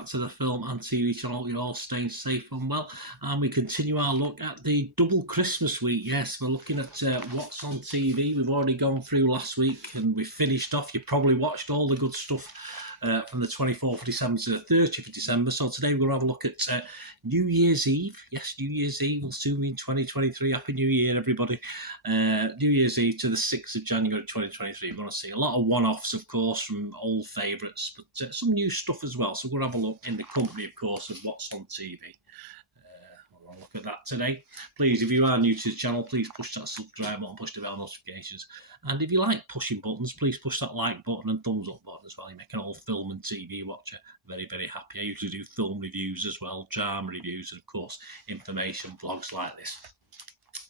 back to the film and TV channel. You're all staying safe and well. And we continue our look at the double Christmas week. Yes, we're looking at what's on TV. We've already gone through last week and we finished off. You probably watched all the good stuff from the 24th of December to the 30th of December. So today we're going to have a look at New Year's Eve. Yes, New Year's Eve will soon be in 2023. Happy New Year, everybody. New Year's Eve to the 6th of January 2023. We're going to see a lot of one-offs, of course, from old favourites, but some new stuff as well. So we're going to have a look in the company, of course, of what's on TV. We'll look at that today. Please, if you are new to the channel, please push that subscribe button, push the bell notifications. And if you like pushing buttons, please push that like button and thumbs up button as well. You make an old film and TV watcher very, very happy. I usually do film reviews as well, drama reviews, and of course, information vlogs like this.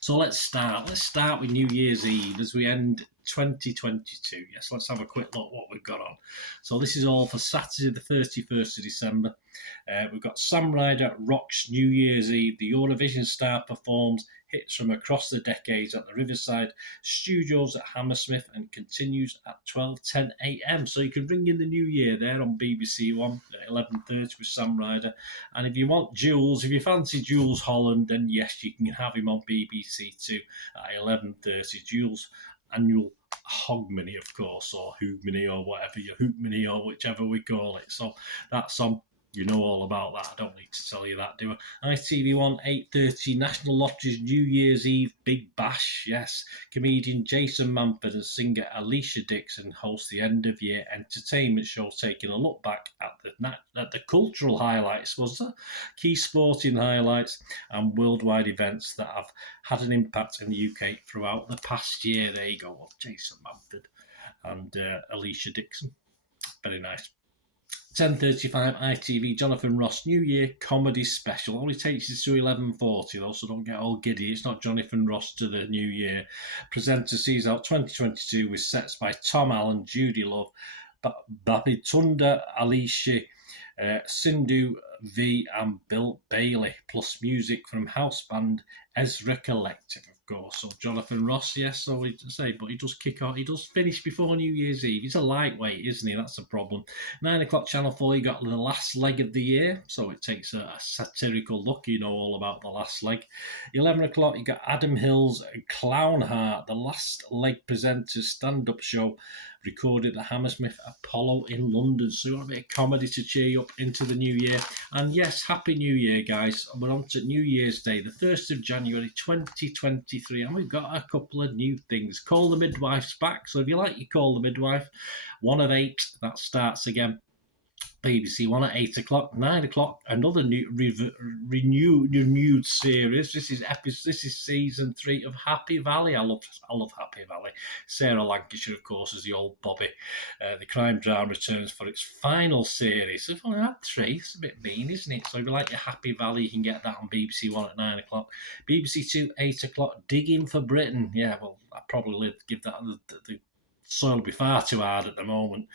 So let's start. Let's start with New Year's Eve as we end 2022. Yes, let's have a quick look what we've got on. So this is all for Saturday the 31st of December. We've got Sam Ryder rocks New Year's Eve. The Eurovision star performs hits from across the decades at the Riverside Studios at Hammersmith and continues at 12:10 a.m. So you can ring in the new year there on BBC One at 11:30 with Sam Ryder. And if you want Jules, if you fancy Jules Holland, then yes, you can have him on BBC Two at 11:30. Jules' annual Hogmanay, of course, or Hoogmanay, or whatever, your Hoopmanay, or whichever we call it. So that's on. You know all about that. I don't need to tell you that, do I? ITV1, 8:30, National Lottery's New Year's Eve Big Bash. Yes, comedian Jason Manford and singer Alicia Dixon host the end-of-year entertainment show, taking a look back at the cultural highlights, was there? Key sporting highlights and worldwide events that have had an impact in the UK throughout the past year. There you go, well, Jason Manford and Alicia Dixon. Very nice. 10:35 ITV, Jonathan Ross New Year Comedy Special. Only takes you to 11:40 though, so don't get all giddy. It's not Jonathan Ross to the New Year. Presenter sees out 2022 with sets by Tom Allen, Judy Love, Babitunda Alicia, Sindhu V and Bill Bailey, plus music from house band Ezra Collective, of course. So Jonathan Ross, yes, so we say, but he does kick off, he does finish before New Year's Eve. He's a lightweight, isn't he? That's the problem. 9 o'clock, Channel 4, you got the last leg of the year, so it takes a satirical look. You know all about the last leg. 11 o'clock, you got Adam Hill's Clown Heart, the last leg presenters stand-up show recorded at Hammersmith Apollo in London. So you want a bit of comedy to cheer you up into the new year. And yes, Happy New Year, guys. We're on to New Year's Day, the 1st of January 2023, and we've got a couple of new things. Call the Midwife's back, so if you like, you Call the Midwife. 1 of 8, that starts again. BBC One at 8 o'clock, 9 o'clock, another new renewed series. This is season 3 of Happy Valley. I love Happy Valley. Sarah Lancashire, of course, as the old Bobby. The crime drama returns for its final series. We've only had 3. It's a bit mean, isn't it? So if you like your Happy Valley, you can get that on BBC One at 9 o'clock. BBC Two, 8 o'clock, Digging for Britain. Yeah, well, I probably give that the soil will be far too hard at the moment.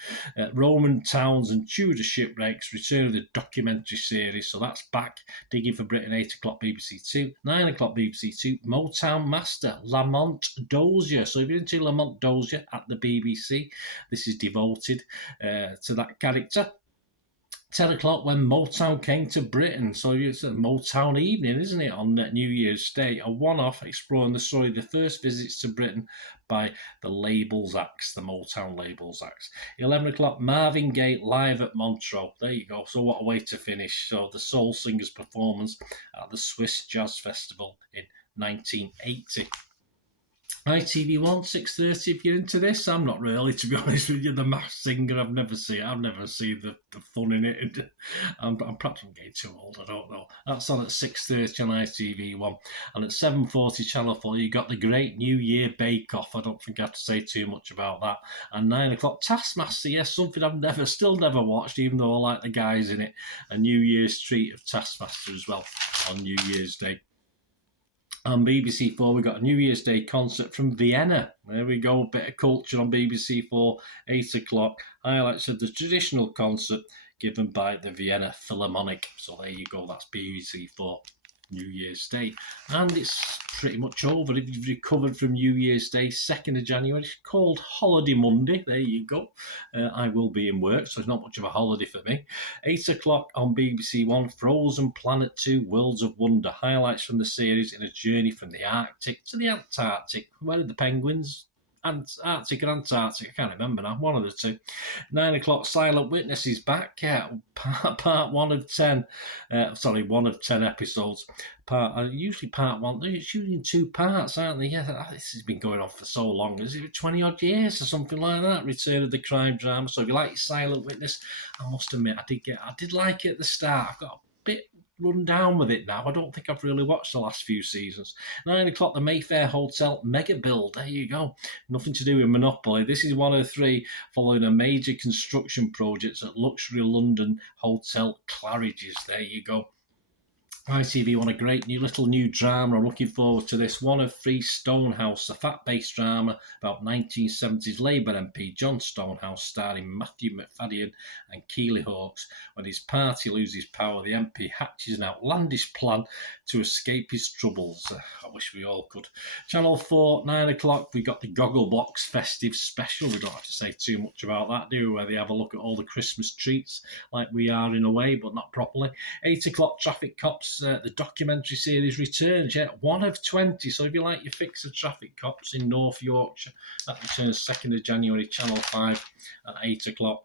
Roman towns and Tudor shipwrecks, return of the documentary series. So that's back. Digging for Britain, 8 o'clock BBC Two. 9 o'clock BBC Two. Motown Master, Lamont Dozier. So if you're into Lamont Dozier at the BBC, this is devoted to that character. 10 o'clock, When Motown Came to Britain. So it's a Motown evening, isn't it, on New Year's Day? A one-off exploring the story of the first visits to Britain by the Labels Acts, the Motown Labels Acts. 11 o'clock, Marvin Gaye live at Montreux. There you go. So what a way to finish. So the Soul Singers performance at the Swiss Jazz Festival in 1980. ITV1, 6:30, if you're into this. I'm not really, to be honest with you. The Masked Singer, I've never seen the fun in it. I'm perhaps I'm getting too old, I don't know. That's on at 6:30 on ITV1. And at 7:40, Channel 4, you got the Great New Year Bake Off. I don't think I have to say too much about that. And 9 o'clock, Taskmaster, yes, something I've still never watched, even though I like the guys in it. A New Year's treat of Taskmaster as well on New Year's Day. On BBC 4, we got a New Year's Day concert from Vienna. There we go, a bit of culture on BBC 4, 8 o'clock. Highlights of the traditional concert given by the Vienna Philharmonic. So there you go, that's BBC 4. New Year's Day. And it's pretty much over. If you've recovered from New Year's Day, 2nd of January, it's called Holiday Monday. There you go. I will be in work, so it's not much of a holiday for me. 8 o'clock on BBC One, Frozen Planet 2, Worlds of Wonder. Highlights from the series in a journey from the Arctic to the Antarctic. Where are the penguins? Arctic or Antarctic, I can't remember now, one of the two. 9 o'clock, Silent Witness is back, part 1 of 10, one of 10 episodes. Usually part 1, they're usually in 2 parts, aren't they? Yeah, this has been going on for so long, is it 20 odd years or something like that? Return of the crime drama. So if you like Silent Witness, I must admit, I did like it at the start. I've got a bit run down with it now. I don't think I've really watched the last few seasons. 9 o'clock, the Mayfair Hotel mega build. There you go. Nothing to do with Monopoly. This is one of 3 following a major construction project at luxury London Hotel Claridge's. There you go. ITV won a great new drama. I'm looking forward to this. 1 of 3, Stonehouse, a fact-based drama about 1970s Labour MP John Stonehouse, starring Matthew McFadden and Keely Hawkes. When his party loses power, the MP hatches an outlandish plan to escape his troubles. I wish we all could. Channel 4, 9 o'clock, we got the Gogglebox festive special. We don't have to say too much about that, do we? Where they have a look at all the Christmas treats, like we are in a way, but not properly. 8 o'clock, Traffic Cops. The documentary series returns, 1 of 20. So if you like your fix of traffic cops in North Yorkshire, that returns 2nd of January, Channel 5 at 8 o'clock.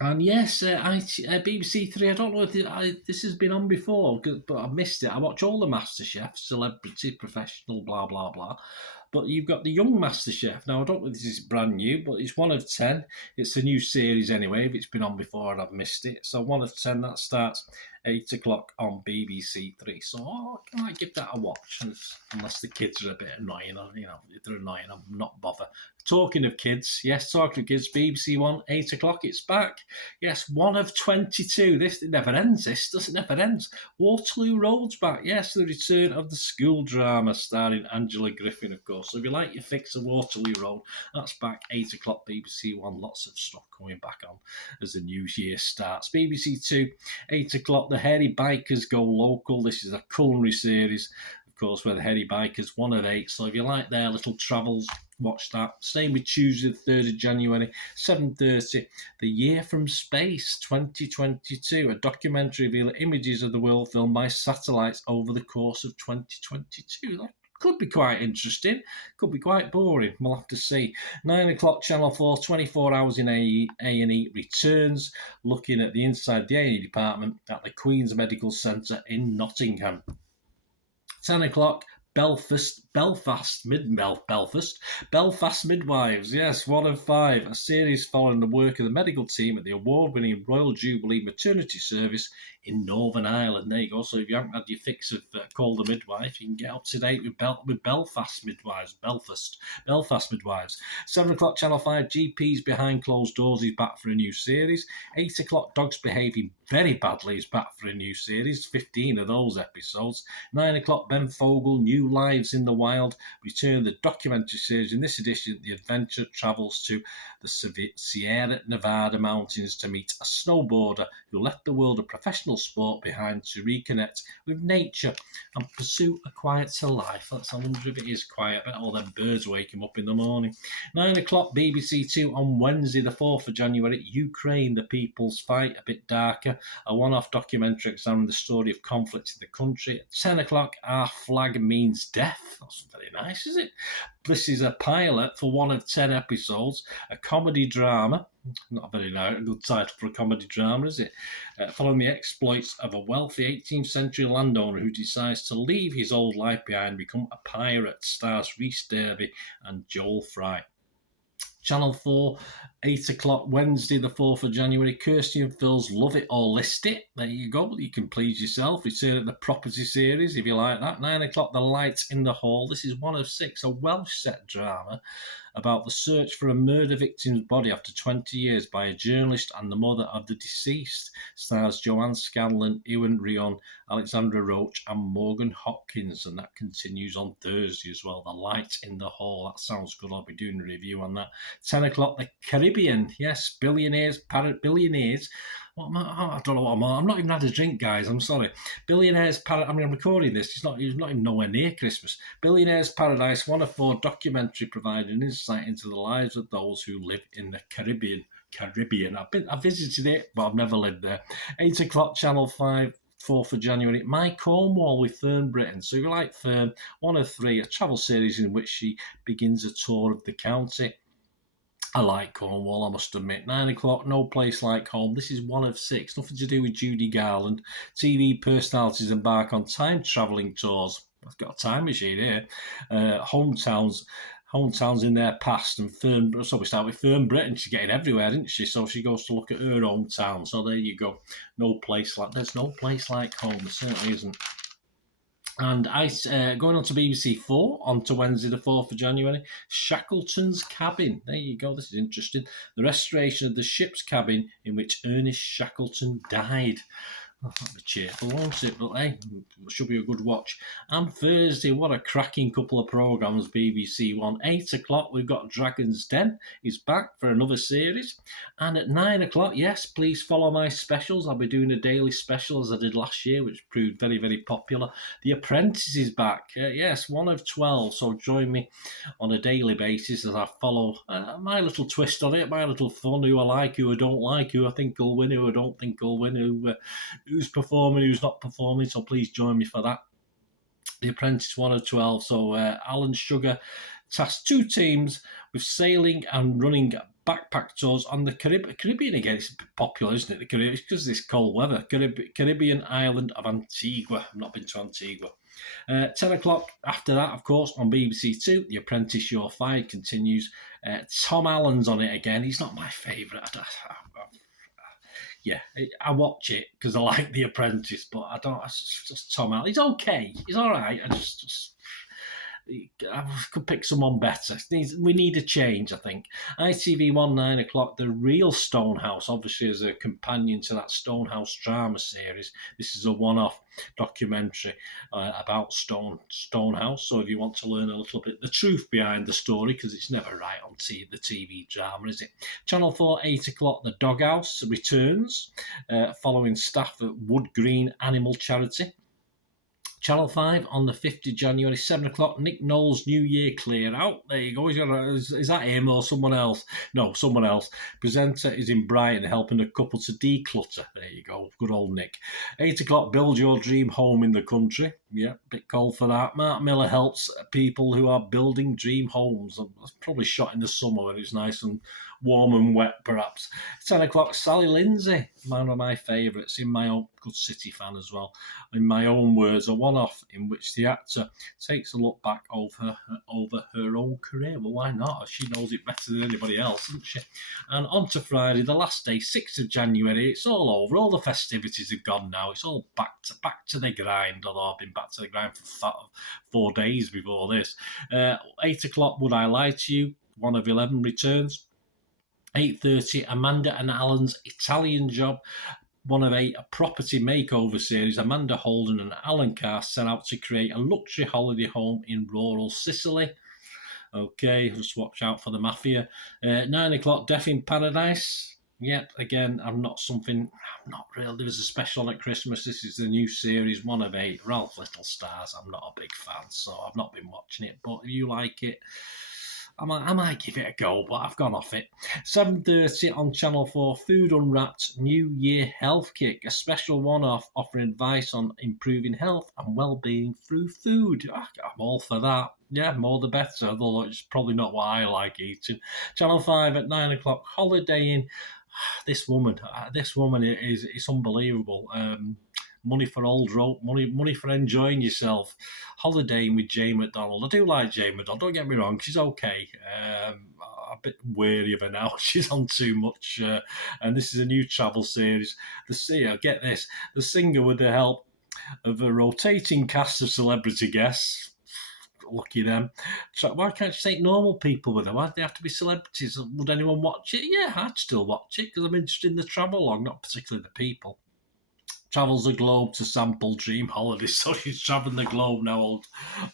And yes, BBC 3, I don't know if this has been on before, but I missed it. I watch all the MasterChef, celebrity, professional, blah, blah, blah. But you've got the Young MasterChef. Now, I don't know if this is brand new, but it's 1 of 10. It's a new series anyway. If it's been on before and I've missed it. So 1 of 10, that starts 8 o'clock on BBC 3. So I might give that a watch, unless the kids are a bit annoying. If they're annoying, I'm not bothered. Talking of kids, BBC 1, 8 o'clock, it's back. Yes, 1 of 22. It never ends, this never ends. Waterloo Road's back. Yes, the return of the school drama starring Angela Griffin, of course. So if you like your fix of Waterloo Road, that's back 8 o'clock, BBC 1. Lots of stuff coming back on as the new year starts. BBC 2, 8 o'clock, the Hairy Bikers Go Local. This is a culinary series, of course, where the Hairy Bikers, 1 of 8. So if you like their little travels, watch that. Same with Tuesday, the 3rd of January, 7:30. The Year from Space 2022, a documentary revealing images of the world filmed by satellites over the course of 2022. That could be quite interesting, could be quite boring. We'll have to see. 9 o'clock, Channel 4, 24 Hours in A&E returns, looking at the inside of the A&E department at the Queen's Medical Centre in Nottingham. 10 o'clock, Belfast Midwives, yes, 1 of 5, a series following the work of the medical team at the award-winning Royal Jubilee Maternity Service in Northern Ireland. There you go. So if you haven't had your fix of Call the Midwife, you can get up to date with Belfast Midwives. 7 o'clock, Channel 5, GPs Behind Closed Doors is back for a new series. 8 o'clock, Dogs Behaving Very Badly is back for a new series, 15 of those episodes. 9 o'clock, Ben Fogle, New Lives in the Wild, return the documentary series. In this edition, the adventure travels to the Sierra Nevada mountains to meet a snowboarder who left the world of professional sport behind to reconnect with nature and pursue a quieter life. I wonder if it is quiet. I bet all them birds wake him up in the morning. 9 o'clock, BBC 2 on Wednesday, the 4th of January, Ukraine, the People's Fight, a bit darker. A one-off documentary examining the story of conflict in the country. At 10 o'clock, Our Flag Means Death. That's very nice, is it? This is a pilot for 1 of 10 episodes, a comedy drama. Not a very good title for a comedy drama, is it? Following the exploits of a wealthy 18th century landowner who decides to leave his old life behind and become a pirate. Stars Rhys Derby and Joel Fry. Channel 4, 8 o'clock, Wednesday, the 4th of January, Kirsty and Phil's Love It or List It. There you go, you can please yourself. Return of the Property series, if you like that. 9 o'clock, The Light in the Hall. This is 1 of 6, a Welsh set drama about the search for a murder victim's body after 20 years by a journalist and the mother of the deceased. Stars Joanne Scanlon, Ewan Rheon, Alexandra Roach and Morgan Hopkins, and that continues on Thursday as well. The Light in the Hall, that sounds good. I'll be doing a review on that. 10 o'clock, The Caribbean. Yes, billionaires What am I don't know what I'm on. I'm not even had a drink, guys. I'm sorry. Billionaires Paradise. I mean, I'm recording this. It's not even nowhere near Christmas. Billionaires Paradise, one of four documentary providing an insight into the lives of those who live in the Caribbean. I visited it, but I've never lived there. 8 o'clock, Channel 5. 4th of January, My Cornwall with Fern Britton. So you like Fern, one of three, a travel series in which she begins a tour of the county. I like Cornwall, I must admit. 9 o'clock, No Place Like Home. This is one of six. Nothing to do with Judy Garland. TV personalities embark on time travelling tours. I've got a time machine here. Hometowns in their past. And so we start with Fern Britton. She's getting everywhere, isn't she? So she goes to look at her hometown. So there you go. There's no place like home. There certainly isn't. And going on to BBC 4 on to Wednesday the 4th of January, Shackleton's Cabin. There you go, this is interesting. The restoration of the ship's cabin in which Ernest Shackleton died. Oh, that'll be cheerful, won't it? But hey, it should be a good watch. And Thursday, what a cracking couple of programmes, BBC One. 8 o'clock, we've got Dragon's Den. He's back for another series. And at 9 o'clock, yes, please follow my specials. I'll be doing a daily special as I did last year, which proved very, very popular. The Apprentice is back. Yes, one of 12. So join me on a daily basis as I follow my little twist on it, my little fun, who I like, who I don't like, who I think will win, who I don't think will win, who's performing, who's not performing. So please join me for that. The Apprentice, one of 12. So Alan Sugar tasked two teams with sailing and running backpack tours on the Caribbean again. It's popular, isn't it? The Caribbean, it's because of this cold weather. Caribbean island of Antigua. I've not been to Antigua. 10 o'clock after that, of course, on BBC Two, The Apprentice You're Fired continues. Tom Allen's on it again. He's not my favourite. Yeah, I watch it because I like The Apprentice, but I don't. It's just Tom Allen. He's okay. He's all right. I could pick someone better. We need a change, I think. ITV1, 9 o'clock, The Real Stonehouse, obviously as a companion to that Stonehouse drama series. This is a one-off documentary about Stonehouse. So if you want to learn a little bit the truth behind the story, because it's never right on the TV drama, is it? Channel 4, 8 o'clock, The Doghouse returns, following staff at Wood Green Animal Charity. Channel 5 on the 5th of January, 7 o'clock, Nick Knowles' New Year Clear Out. There you go. Is that him or someone else? No, someone else. Presenter is in Brighton helping a couple to declutter. There you go. Good old Nick. 8 o'clock, Build Your Dream Home in the Country. Yeah, bit cold for that. Mark Miller helps people who are building dream homes. Probably shot in the summer when it's nice and warm and wet, perhaps. 10 o'clock, Sally Lindsay, one of my favourites, in my own, good City fan as well. In my own words, a one-off in which the actor takes a look back over her own career. Well, why not? She knows it better than anybody else, doesn't she? And on to Friday, the last day, 6th of January. It's all over. All the festivities are gone now. It's all back to the grind. Although I've been back to the grind for 4 days before this. 8 o'clock, Would I Lie to You? 1 of 11 returns. 8:30, Amanda and Alan's Italian Job. 1 of 8, a property makeover series. Amanda Holden and Alan Carr set out to create a luxury holiday home in rural Sicily. Okay, just watch out for the mafia. 9 o'clock, Death in Paradise. Yep, again, I'm not really. There was a special on at Christmas. This is the new series, 1 of 8. Ralph Little stars. I'm not a big fan, so I've not been watching it. But if you like it, I might give it a go, but I've gone off it. 7:30 on Channel 4, Food Unwrapped New Year Health Kick, a special one-off offering advice on improving health and well-being through food. I'm all for that. Yeah, more the better, although it's probably not what I like eating. Channel 5 at 9 o'clock, Holidaying. This woman it's unbelievable. Money for old rope, money for enjoying yourself. Holidaying with Jane McDonald. I do like Jane McDonald, don't get me wrong, she's okay. A bit wary of her now. She's on too much. And this is a new travel series. Get this, the singer, with the help of a rotating cast of celebrity guests, lucky them. Why can't you take normal people with her? Why do they have to be celebrities? Would anyone watch it? Yeah, I'd still watch it because I'm interested in the travel log, not particularly the people. travels the globe to sample dream holidays. So she's travelling the globe now,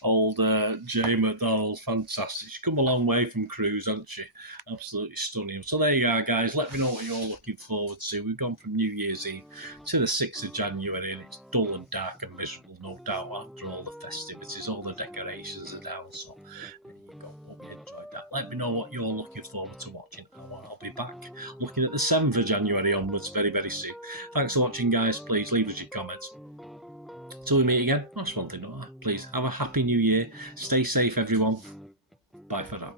old Jay McDonald. Fantastic. She's come a long way from cruise, hasn't she? Absolutely stunning. So there you are, guys. Let me know what you're looking forward to. We've gone from New Year's Eve to the 6th of January, and it's dull and dark and miserable, no doubt, after all the festivities. All the decorations are down, so there you go. Hope you enjoyed that. Let me know what you're looking forward to watching, and I'll be back looking at the 7th of January onwards very, very soon. Thanks for watching, guys. Please leave us your comments. Till we meet again, that's one thing, please have a happy new year. Stay safe, everyone. Bye for now.